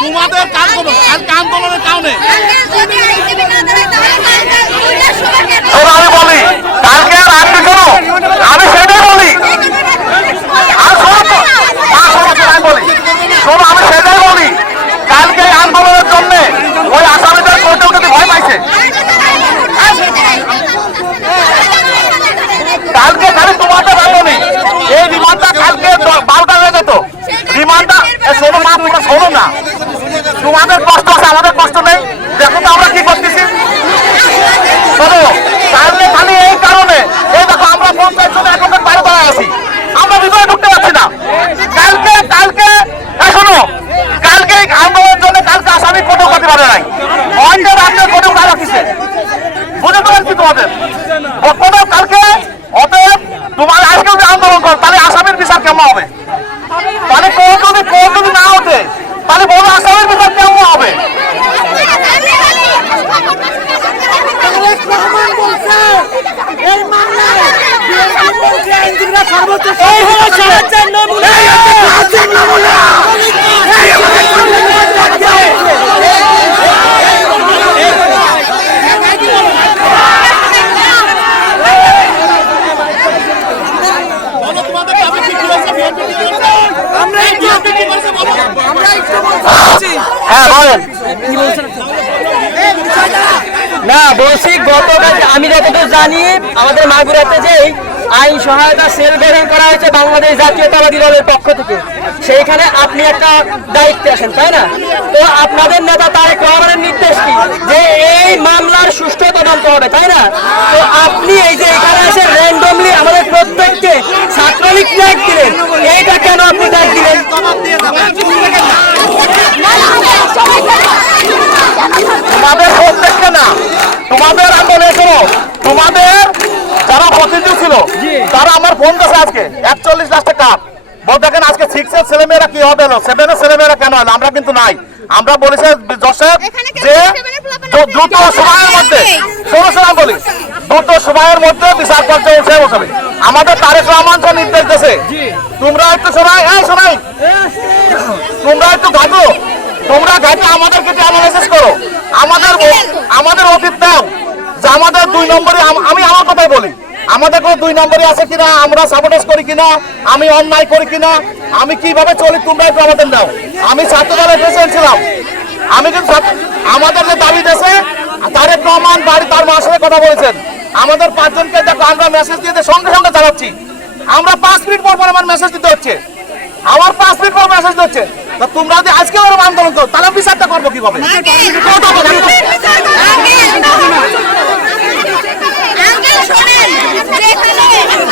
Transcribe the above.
তোমাদের আন্দোলনের কারণে আমি বলি কালকে আর আসবে কেন আমি সেটাই বলি শোনো আমি সেটাই বলি কালকে আন্দোলনের জন্য ওই আসামিদের কোর্টে উঠতে ভয় পাইছে কালকে খালি তোমাদের রাখনি এই রিমান্ডটা কালকে 12টা হয়ে যেত রিমান্ডটা শোনো মা তোমরা শোনো না তোমাদের কষ্ট আছে আমাদের কষ্ট নেই দেখো তো আমরা কি করতেছি শোনো কালকে খালি এই কারণে এই দেখো আমরা 50 জন এখন বাইরে দাঁড়ায় আছি আমরা ভিতরে ঢুকতে পারছি না কালকে শোনো কালকে আন্দোলনের জন্য কালকে আসামি কোথাও করতে পারে নাই হয়তো রাত্রে কোথাও উঠা রাখিছে বুঝে পারছি তোমাদের কোথাও কালকে অতএব তোমার আজকে যদি আন্দোলন করো তাহলে আসামির বিচার কেমন হবে তাহলে কোর্ট যদি না ওঠে তাহলে বড় আসামির বিচার কেমন হবে না বলছি গতকাল আমি যতটুকু জানি আমাদের মাগুরাতে যে আইন সহায়তা সেল গঠন করা হয়েছে বাংলাদেশ জাতীয়তাবাদী দলের পক্ষ থেকে সেইখানে আপনি একটা দায়িত্বে আছেন তাই না তো আপনাদের নেতা তারেক রহমানের নির্দেশ কি যে এই মামলার সুষ্ঠু তদন্ত হবে তাই না তো আপনি এই যে এখানে এসে র্যান্ডমলি আমাদের প্রত্যেককে ছাত্রলীগ ট্যাগ দিলেন এইটা কেন আপনি ট্যাগ দিলেন তোমাদের প্রত্যেককে না তোমাদের আন্দোলনে শোনো তোমাদের যারা প্রতিনিধি ছিল তারা আমার ফোন করেছে আজকে 41 লাখ টাকা বল দেখেন আজকে 6 এর ছেলেমেয়েরা কি হবে 7 এর ছেলেমেয়েরা কেন হলো আমরা কিন্তু নাই আমরা বলেছি জোসেফ যে দ্রুত সময়ের মধ্যে শোনো বলি দ্রুত সময়ের মধ্যে বিচার করতে হবে আমাদের তারেক রহমান নির্দেশ দিয়েছে তোমরা একটু শোনাই তোমরা একটু ঘাটো তোমরা ঘাটে আমাদেরকে অ্যানালাইসিস করো আমাদের অতীত দাও যে আমাদের 2 নম্বরে আমি আমার কথাই বলি আমাদের কোনো 2 নম্বরে আছে কিনা আমরা সাপোর্ট করি কিনা আমি অন্যায় করি কিনা আমি কিভাবে চলি তোমরা একটু আমাদের দাও আমি ছাত্রদলের প্রেসিডেন্ট ছিলাম আমি কিন্তু আমাদের যে দাবি দেশে তারেক রহমান বাড়ি তার মার সাথে কথা বলেছেন আমাদের 5 জনকে দেখো আমরা মেসেজ দিয়ে সঙ্গে সঙ্গে চালাচ্ছি আমরা 5 মিনিট পর আমার মেসেজ দিতে হচ্ছে আমার 5 মিনিট পর মেসেজ দিচ্ছে তোমরা যদি আজকে আন্দোলন করো তাহলে বিচারটা করবো কিভাবে